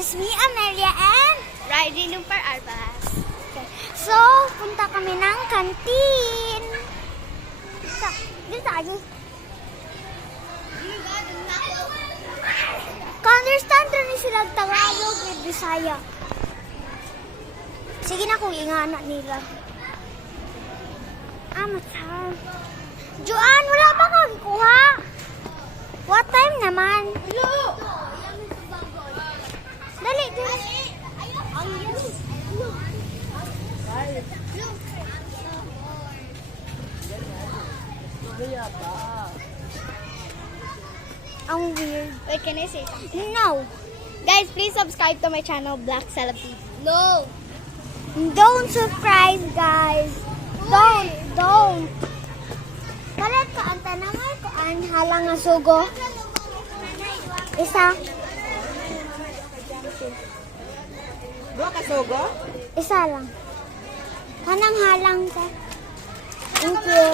is me, Amelia, and Riding yung par Arbas. okay. So, punta kami ng kantin. Dito lagi. Ka-understand rin sila Tagalog at Bisaya. Sige na kung ingana nila. Matsal. Joanne, wala pa kang kuha? What time naman? Dali, dali. Ang weird. Wait, can I say something? No. Guys, please subscribe to my channel, Black Celeb TV. No! Don't subscribe, guys. Don't. Palit ka ang tanamay ko ang halang nga sugo. Isa. Dua ka sugo? Isa lang. Kanang halang ka. Thank you.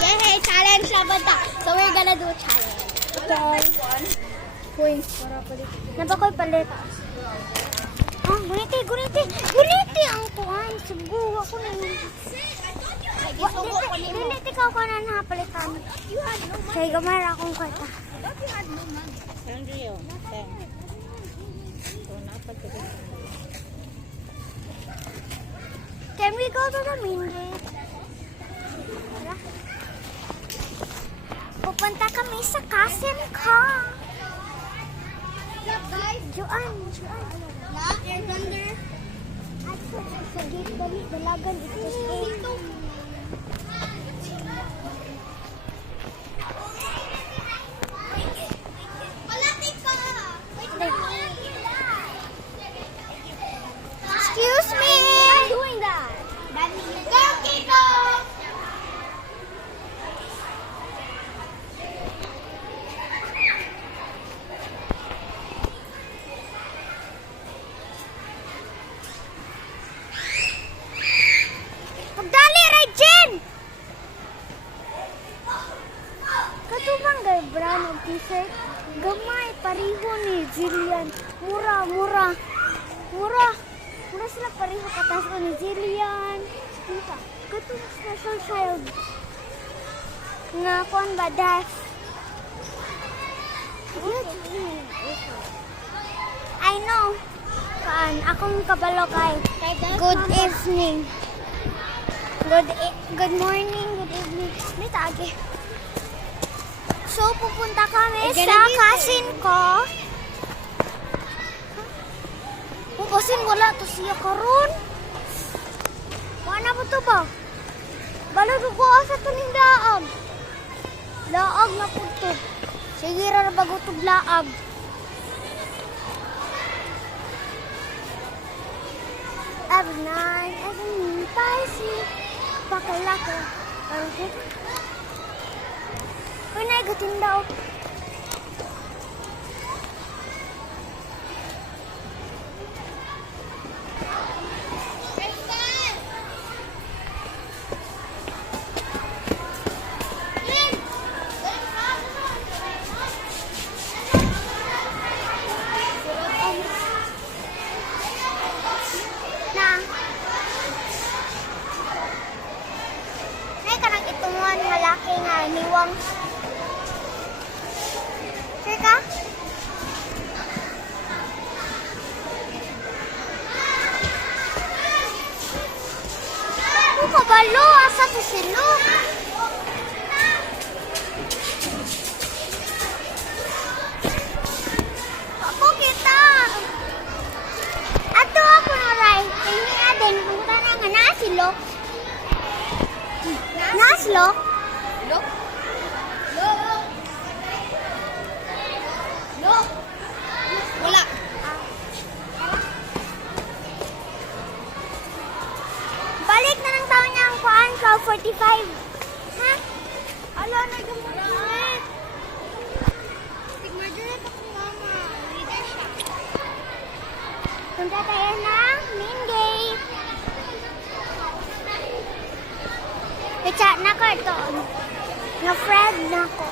Yay! Challenge na banta. So we're gonna do a challenge. Okay. Uy. Nabakoy palit. Guniti ang kuhan. Sugo ako na yun. Guniti ka ako na napalitan. Kaya gamay akong kwarta. Can we go to the main gate? Pupunta kami sa Kasim ka. Joanne. Air Thunder. At sa gate dalagan ito sa Excuse me. I'm doing that. Go, Kiko! Pagdali, Regine! Katubang gay brown og t-shirt. Gamay, pariho ni Jillian. Mura sila pariho katas ko ni Jillian. Kita, katubang special child. Nga kuan ba, das? I know. Kaan, akong kabalo kay. Good evening. Good morning, good evening. May tagi. So, pupunta kami sa kasin ko. Kung kasin wala to siya karon. Wala po to ba? Balog ko sa tuning laag. Laag na po to. Sige ra bago to laag. Every night, every spicy. Pakalaki. Okay. Uy, naigatin daw. Itungan malaki nga niwang. Sure ka? Ano ka balo? Asa to silo? Ako kita. Ato ako na ray. Hindi adin. Punta na nga na silo. Naslo? No? No? Wala. Balik na ng taon niya ang kuhaan, Cloud 45. Ha? Ala, nagkamulit. Tigmadyan ako, mama. Leader siya. Punta tayo ng main gate. Chat na ko ito. Na-friend na ko.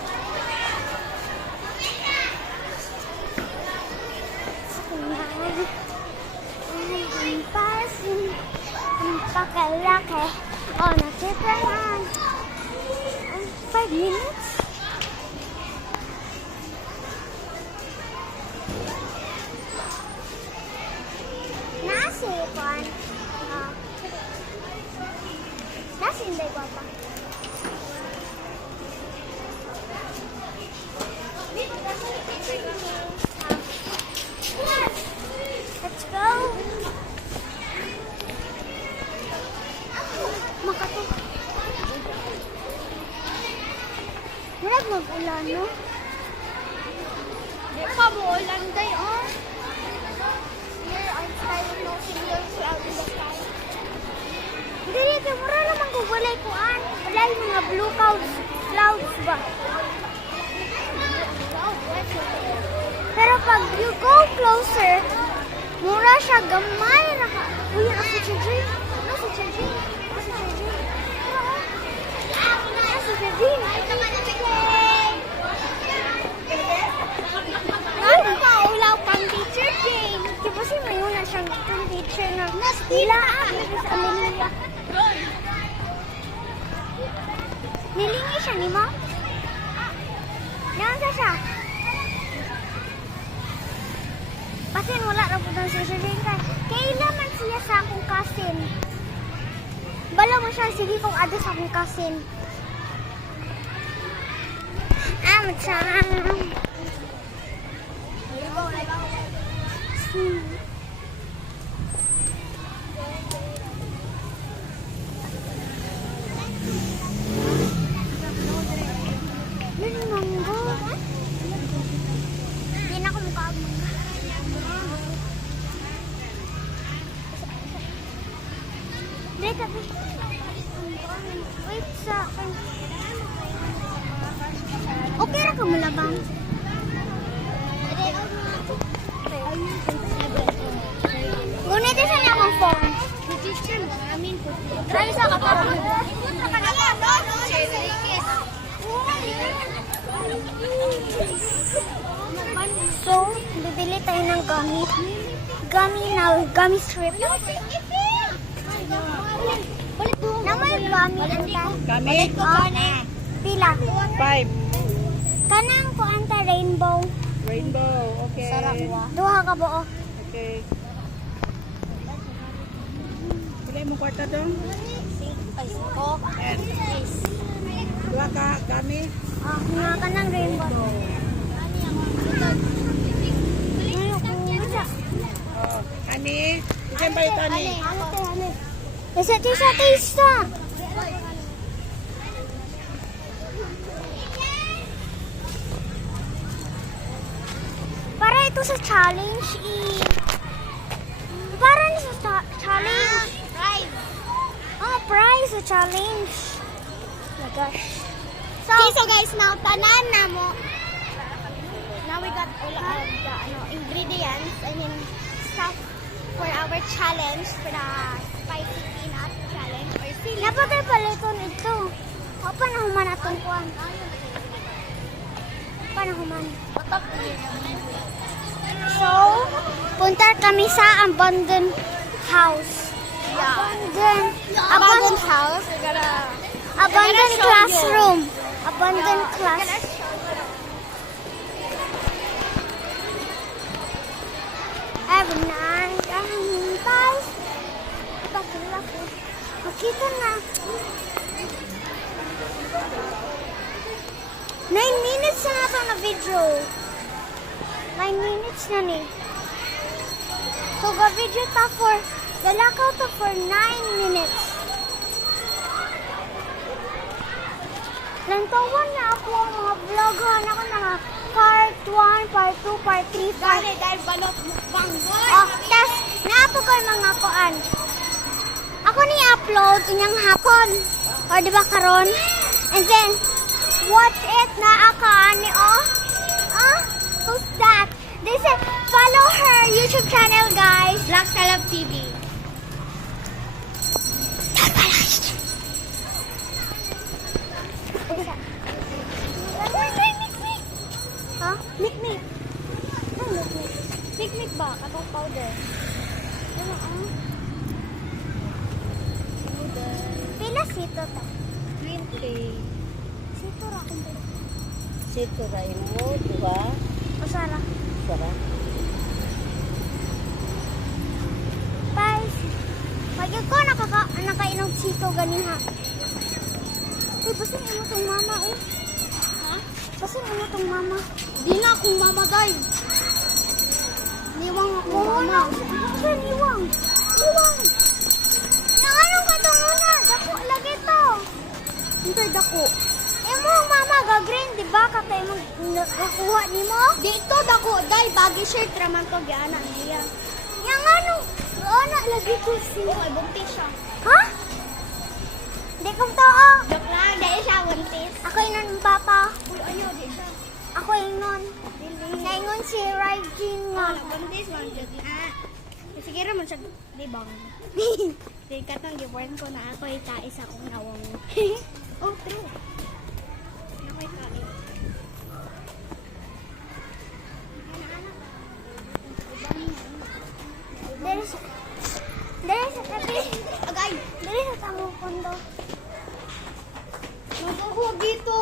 Sa kanya. Kaya, 5 minutes? Nasi, Juan. Nasi, hindi ko pa. Let's go. Makato. Wala mag-ulan, no? Di pa mo ulan day, oh. Here on sky with no single cloud in the sky. Hindi dito, mura naman kung walay kuan. Walay mga blue clouds ba? Pero pag you go closer, mura siya gamay. Uy, nasa charging. Nasa charging. Nasa charging. Nasa charging. Ano ba ulaw pang teacher Jane? Di ba si Mayuna siyang teacher na nilaan sa Amelia? Nilingi siya ni Mom? Yan siya. Pasin wala na po doon sa siya. Kailan siya sa akong kasin. Bala mo siya, sige kung ado sa akong kasin. Matsang. Yan yung manggo. Hindi na ako mukha-mangga. Wait sa akin. Okay ra ka malabang. Ngunit isa na akong phone. Try sa kapatid. So, bibili tayo ng gummy. Gummy strip. Na may gummy. Kami? Pila. 5. Kanang kuanta rainbow. Rainbow. Okay. Duha ka buo. Okay. Pilay mo kwarta dong? Yan. Dua ka, kami? Nga kanang rainbow. Oh, kani? Isan ba ito ni? Tisa. Para ito sa challenge para na sa challenge. Prize. Prize sa challenge. Oh my gosh. So guys, now tanan na mo. Now we got all of the ingredients and then stuff for our challenge, for the spicy peanut challenge or silly. Napatay paliton ito. O, panahuman atong kuwan. Panahuman. So, punta kami sa abandoned house. Abandoned house. Abandoned classroom. Abandoned class. Every night, guys. Makita na. 9 minutes na ito na video. 9 minutes na ni. So, ga-video ta for, galakaw ta for 9 minutes. Lantawan na ako ang mga vlog ha. Ako na nga, part 1, part 2, part 3, part... Dahil balot mukbang. Tas, naapo ko yung mga kuan. Ako ni-upload inyang hapon. O, di ba karon? And then, watch it na ako, ani, oh. Who's that? They said, follow her YouTube channel, guys. Black Celeb TV. Ha? Mikmik. Picnic ba? Katong powder. Pila Pila sito to? 20. Sito ra kung pala. Sito rin mo, diba? Masara. Sarap. Guys, pag ko nakainom sito ganin ha. Uy, basin mo tong mama oh. Ha? Basin mo tong mama. Di na akong mama, guys. Niwang ako mama. Saan iwang? Iwang. Yang anong katunguna? Dako lagi to. Hintay dako. Emo mama ga-green, di ba? Katay mo nakuha ni mo? Dito dako, day baggy shirt raman to gyana niya. Yang ano? Ana lagi ko si. Oh, buntis siya. Ha? Di ko tao. Joke lang, dahil siya buntis. Ako inon ng papa. Uy, ayo, di siya. Ako inon. Naingon si Regine nga. Buntis, man, joke na. Sige raman siya, di bang? Di katong giborn ko na ako ikais akong nawang. Oh, true. Ako ikais. Dere sa tabi. Agay! Dere sa tamo kondo. Magugo dito!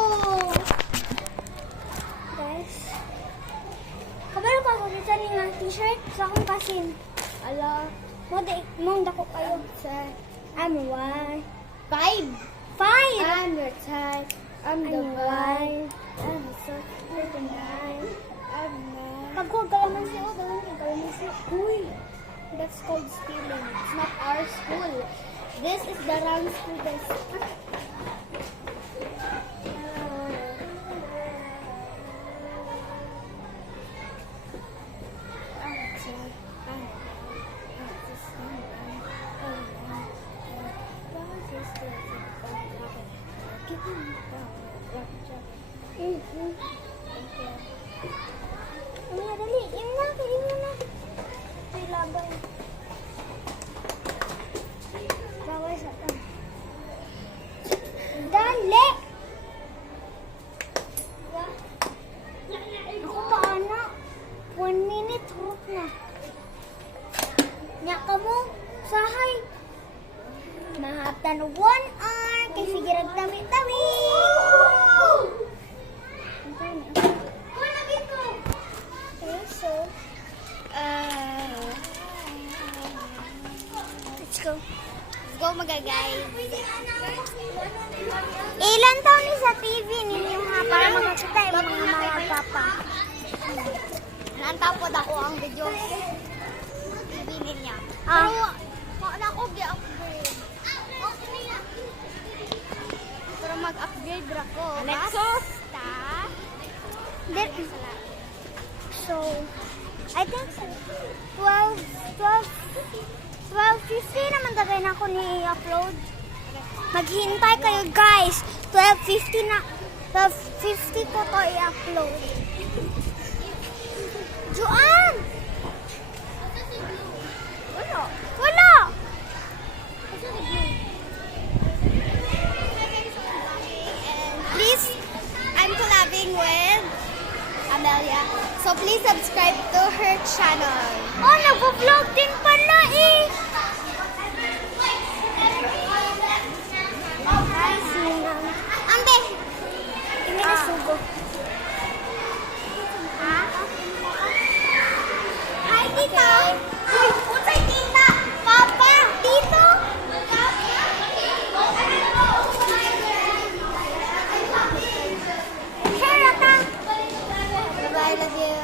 Guys. Kabalo ka ko dito ni nga t-shirt sa akong kasin. Ala. Mong dako kayo sa I'm one. 5! Five. I'm your type. I'm the vibe. I'm so 39. I'm not. Pagkuha ka naman siya. O, gawin ka naman siya. Uy! That's called stealing. It's not our school. This is the wrong school, guys. Ano nga, dali. Yung na, kainin mo na. May laban. Bawal sa ta. Dali! Ako pa, anak. 1 minute, hurot na. Nya ka mo, sahay. Mahaptan 1 hour, kay sige nagtami-tami. Okay, so, let's go. Let's go, guys. Ilan taon ni sa TV ninyo ha, para makakita yung mga mama papa. Nantapod ako ang video. Ibinin niya. Ah. Pero, wala ko gi-upgrade. Pero mag-upgrade ra ko. Alexos? Basta. So, I think 12:50 naman tagay na ako ni-upload. Maghintay kayo guys. 12:50 na. 12:50 ko to i-upload. Juan! Wala. Wala! Please, I'm collabing with Amelia. So please subscribe to her channel. Oh, nag-vlog din pala eh. Guys, Ante! Hindi na sugo. Ha? Hi, tita! Uy, unsay tita? Papa! Tito? Share ata. Bye-bye, love you.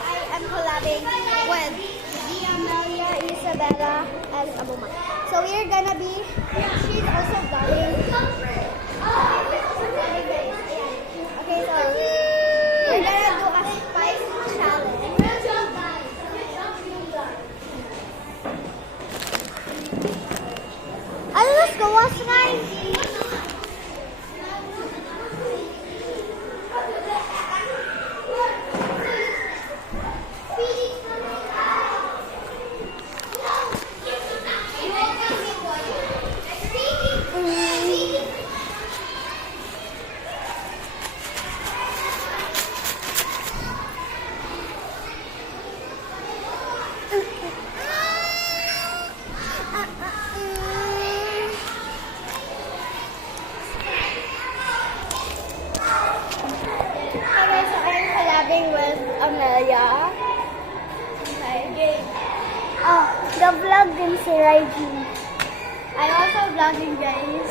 I am collabing with Amelia Isabella and Abuma. So we are gonna be, she's also going. Okay, so we're gonna do a spice challenge. Ayos, gawas guys. playing with Amelia. Okay. Oh, the vlog din si Raiji. I'm also vlogging, guys.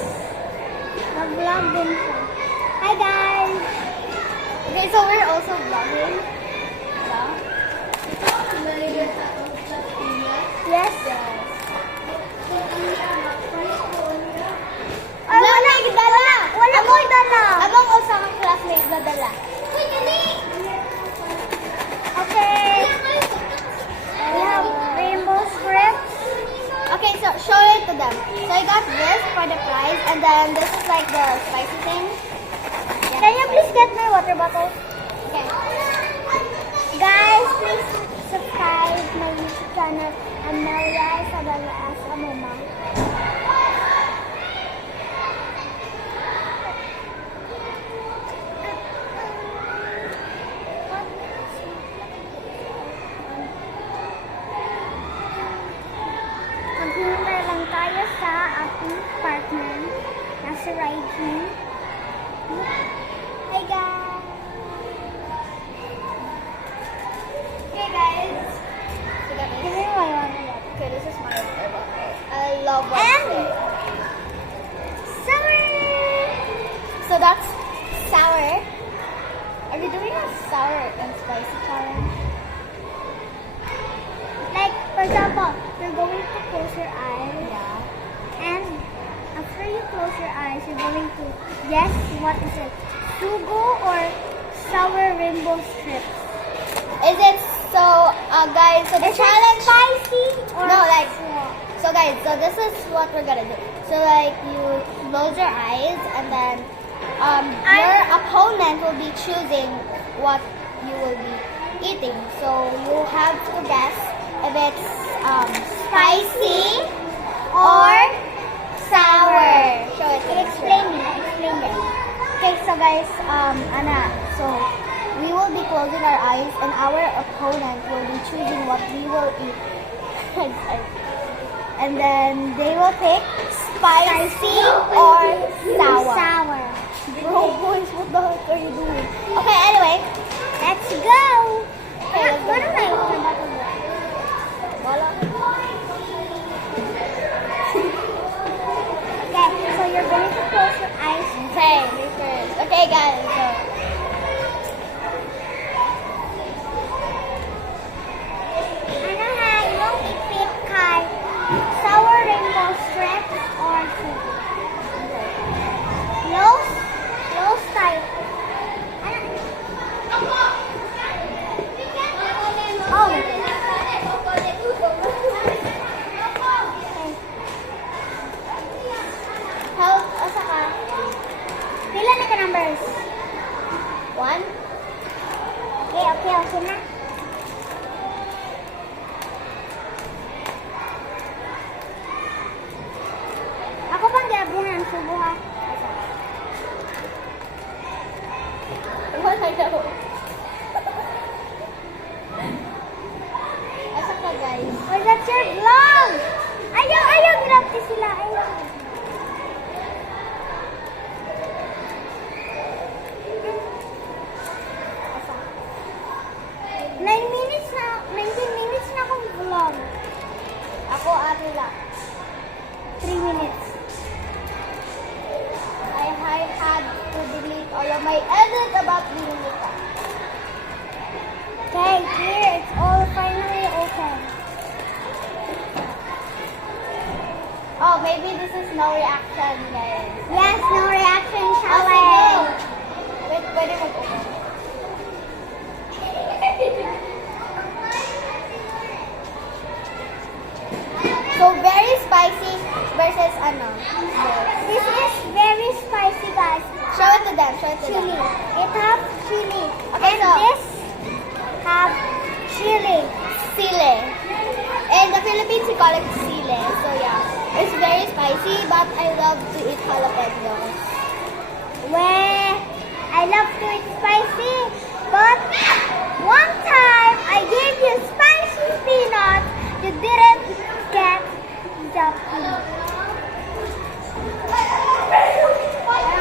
The vlog din siya. Hi guys! Okay, so we're also vlogging. Yeah. Yes. Ay, Wala wala. may dala. Wala ko dala. Among usa ka classmate na dala. Okay. We have rainbow strips. Okay, so show it to them. So I got this for the prize, and then this is like the spicy thing. Can you please get my water bottle? Okay. Guys, please subscribe my YouTube channel, Amelia Isabella as a Mama. Maghintay lang tayo sa ating partner na si Raiji. Hi guys! Okay, guys. So that Give is, me my water bottle. okay, this is my water bottle. I love And water. sour! So that's sour. Are we doing a sour and spicy challenge? Like, for example, you're going to close your eyes, Yeah. and after you close your eyes, you're going to guess what is it? Sugo or sour rainbow strips? Is it so, guys? So the Is it challenge. spicy or No, like- sweet? So guys, so this is what we're gonna do. So like you close your eyes, and then your opponent will be choosing what you will be eating. So you have to guess if it's spicy or sour. Show it to me. Explain it. Okay, so guys, Anna, so we will be closing our eyes, and our opponent will be choosing what we will eat. And then they will pick spicy or sour. Sour. Bro, boys, what the heck are you doing? Okay, anyway. Let's go! Okay, let's go. What am I water bottle? Wala. Okay, so you're going to close your eyes. Okay, me first. Okay, guys, so. Ano ha, yung ipit kay sour rainbow strips or sugar? Low style. Ano? Oh. How, asa ka? Pila na ka numbers? 1? Okay na. Ako pang gabuhan, subo ha. Wala daw. Asa ka, guys? Oh, that's your vlog! Ayaw, grabe sila, ayaw. Asa? 19 minutes na akong vlog. Ako, Arila. 3 minutes. I had to delete all of my edits about being Nika. Okay, here, it's all finally open. Oh, maybe this is no reaction, guys. Yes, no reaction Okay, challenge. Wait, pwede mag-open. So, very spicy versus ano? This is very spicy, guys. Show it to them, show it to Chili. them. It has chili. Okay, And so- this have chili. Sile. In the Philippines, we call it sile. So, yeah. It's very spicy, but I love to eat jalapenos. Where I love to eat spicy, but one time I gave you spicy peanut, you didn't get the peanut.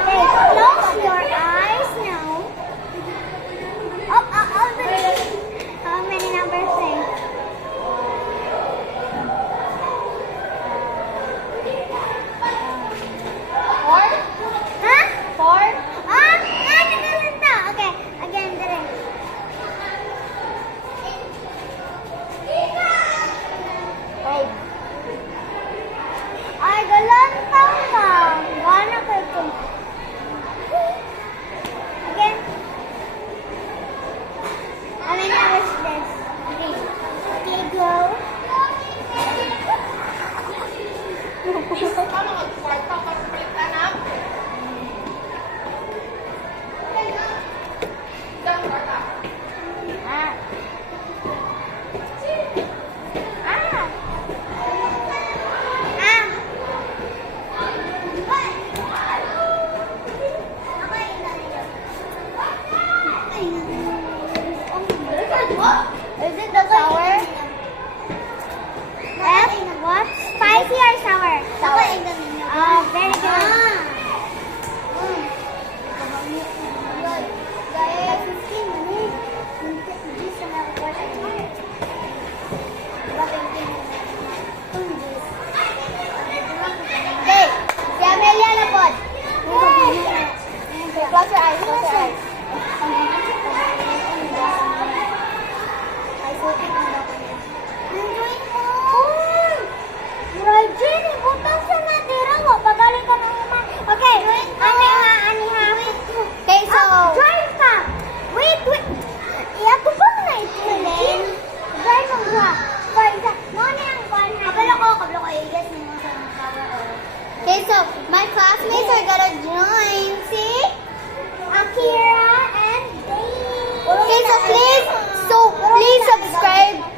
Okay, close your eyes now. Oh,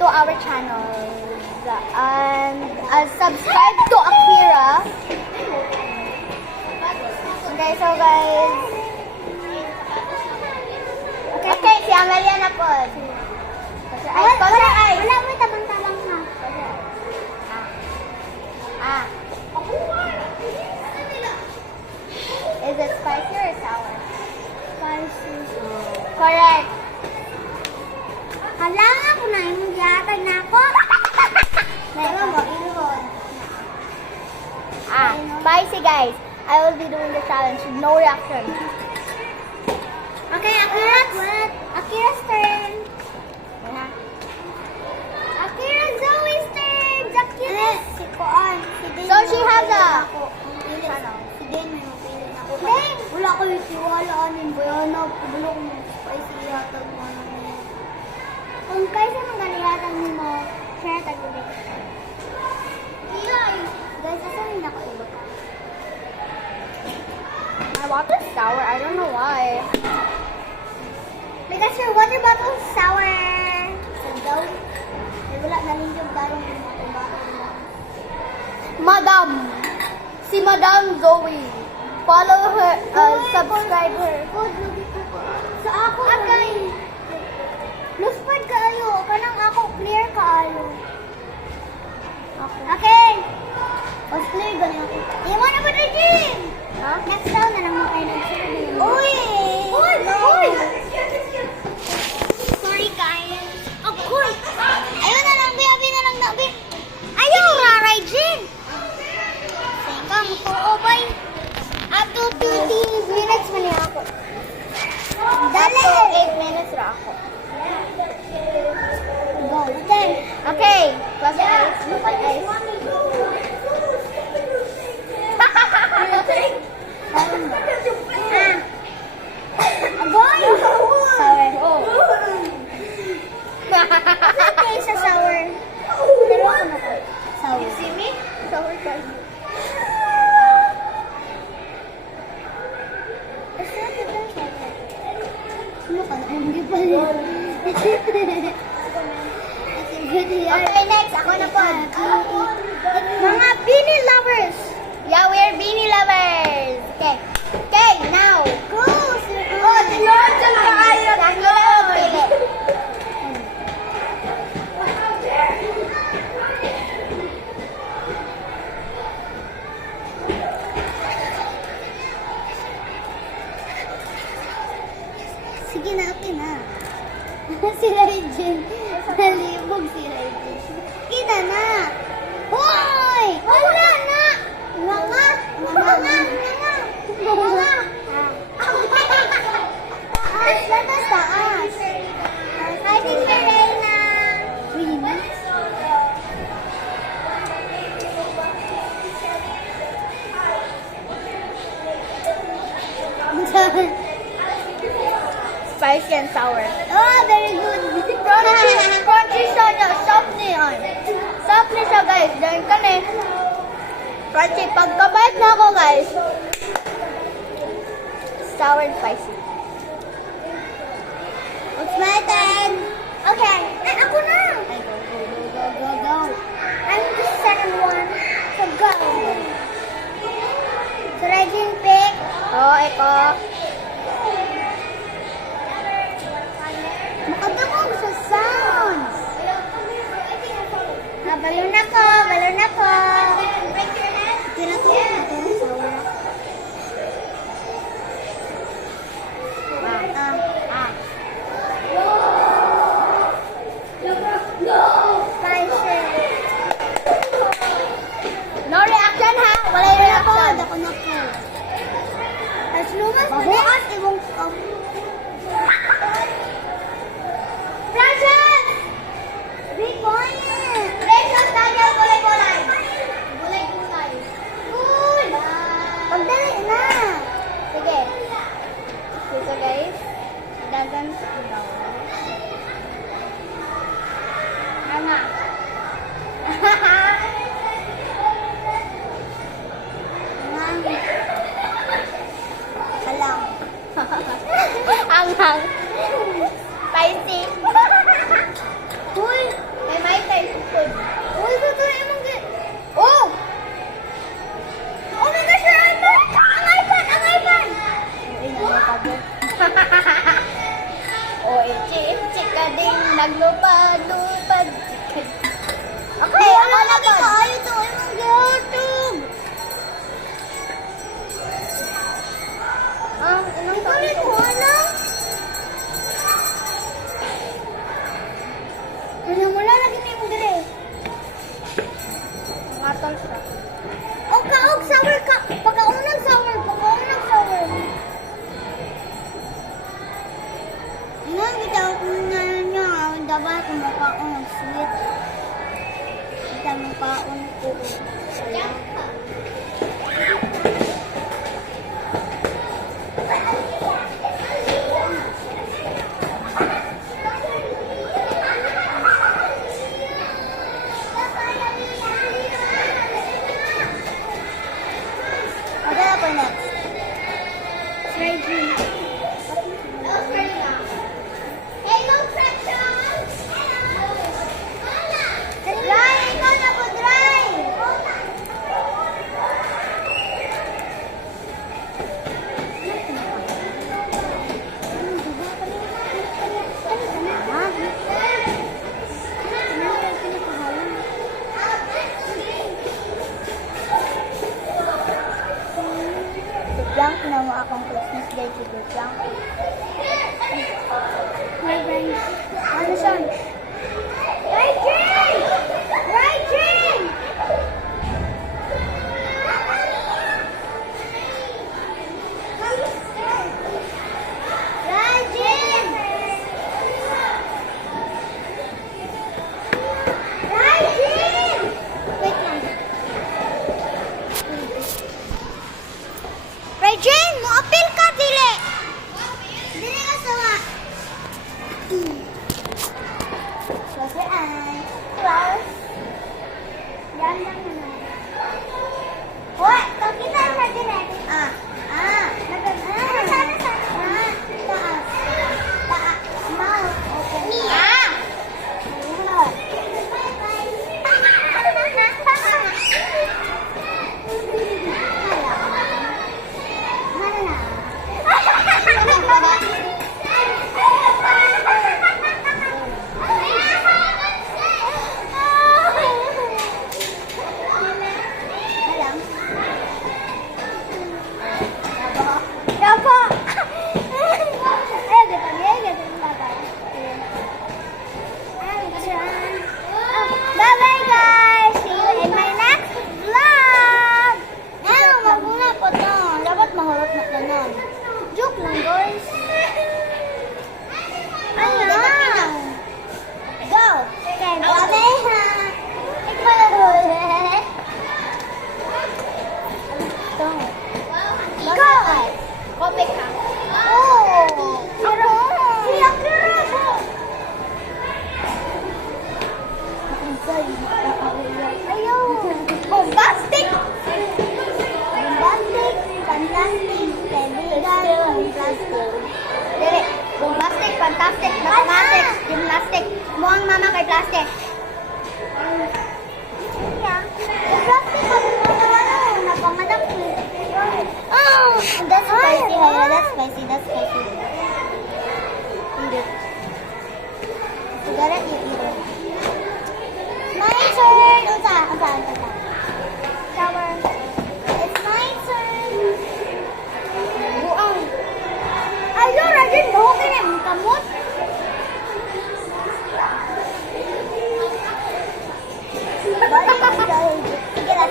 to our channel. And subscribe to Akira. Okay, so guys. Okay, si Amelia na po. Wala mo tabang-tabang na. Is it spicy or sour? Spicy. Correct. Hala nga ko na yung yatag na ako. Wala mo, ilon. Spicy guys. I will be doing the challenge with no reaction. Okay, Akira's turn. Akira, Zoe's turn. The cutest. Si Koan. So she has a... Si Den, may mapili na ako. Den! Wala ko yung tiwalaan yung bayana. Pabulok mo. Spicy yatag mo. Kung kaysa magalihatag mo, share tagulit. Iyoy! Guys, asahin ako iba ka. My water is sour. I don't know why. Because your water bottle is sour. Sa daw. Ay, wala na rin yung darong yung water bottle. Madam. Si Madam Zoe. Follow her. Subscribe her. Good, sa ako, okay. Luspad kaayo. Kanang ako, clear kaayo. Okay. Mas clear ganyan ako. Iwan na ba na gym? Huh? Next round na lang mo kayo nag-share. Uy! Uy! Uy! Sorry guys. Agoy! Ayun na lang, Abi na lang na, Abi. Ayaw, raray, Jin! Kang tuobay. Up to 30 minutes man niya ako. Dali! 8 minutes ra ako. Go. Okay. Okay. Plus ice. Ice. Agoy! Sour. Oh. Okay, sa sour. Pero ako na ko. Sour. You see me? Sour guys. Ano ka na? Hindi pa rin. Okay, next. Ako na po. Mga Beanie lovers. Yeah, we're beanie lovers. Okay. Okay, now. Go! Oh, tinurot dyan ka kayo. Sakila ang pili. Sige na, okay na. Si Raijin. Nalibog si Raijin. Kita na. Hoy! Wala na! Mga! Mga! Mga! Taas na to, taas. I think Serena. Rina? Spicy and sour. Oh, very good. Crunchy siya niya. Soft niya. Soft niya siya guys. Dahil ka na eh. Crunchy. Pagkabait na ako guys. Sour and spicy. It's my turn. Okay. Ay, ako na. Go. I'm the second one. So go. So Regine pick. Oh, eko. Makatungog sa sounds. Balon ako. Tinatawag na ito. Sour. Spicy. No reaction ha? Wala yung reaction. Ako na po. As lumas mo bukas, ibong Francis! Be quiet! Rachel, Daniel, kulay-kulay. Cool! Pagdali na! Sige. So guys, it doesn't know. Ano? Alam. Anghang. Spicy. Cool! May Itchy ka ding naglupad-lupad. Okay, ako lagi ko. Ayaw to. Ay, mong gihotog. Inang taon ko, ano? Kaya mula lagi na yung dire. Ngatol siya. O, kaog, sour ka. Pagkaunang sour. Pagkaunang sour. Nang bitaw ko na niya, dapat ko makaon sweet. Kita makaon ko. What happened next? Fried green. Blank na mo akong Christmas Day to the blank. My friends. Ano siya? Rachel! Rachel! Rachel! Rachel! Wait lang. Regine, mo apil ka dili. Dili ka sawa. Close your eyes. Close. Yan lang naman. What? Pakita na din eh. Sana. Taas. Mouth. Open. Bye-bye guys! See you in my next vlog! Ano, magmuna po to. Dapat mahulot na kanon. Joke lang guys. Ano? Go! Okay, bye-bye ha! Ikaw! Kope ka. Oh! Ako! Siya ka! Ayaw! Bombastic! Bombastic! Fantastic! Kaibigan! Plastic! Dili! Bombastic! Fantastic! Mathematics! Gymnastic! Muang mama kay plastic! Plastic! Napanganak ko! Oh! That's spicy! Hala! That's spicy! That's spicy! Eat it! You gotta eat it! My turn! Unsa? Shower. It's my turn. Buang. Ayaw, Rajin. Okay na yung kamot. Sige na.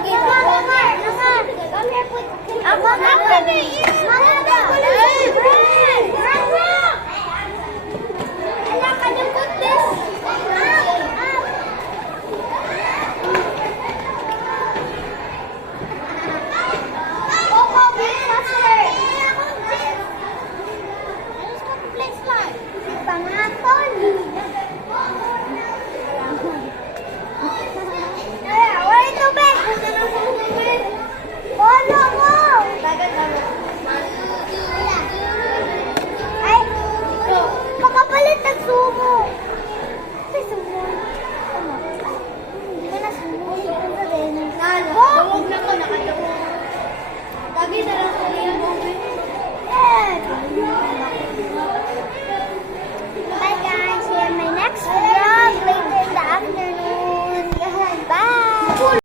Okay, Mama. Come here, put. Mama,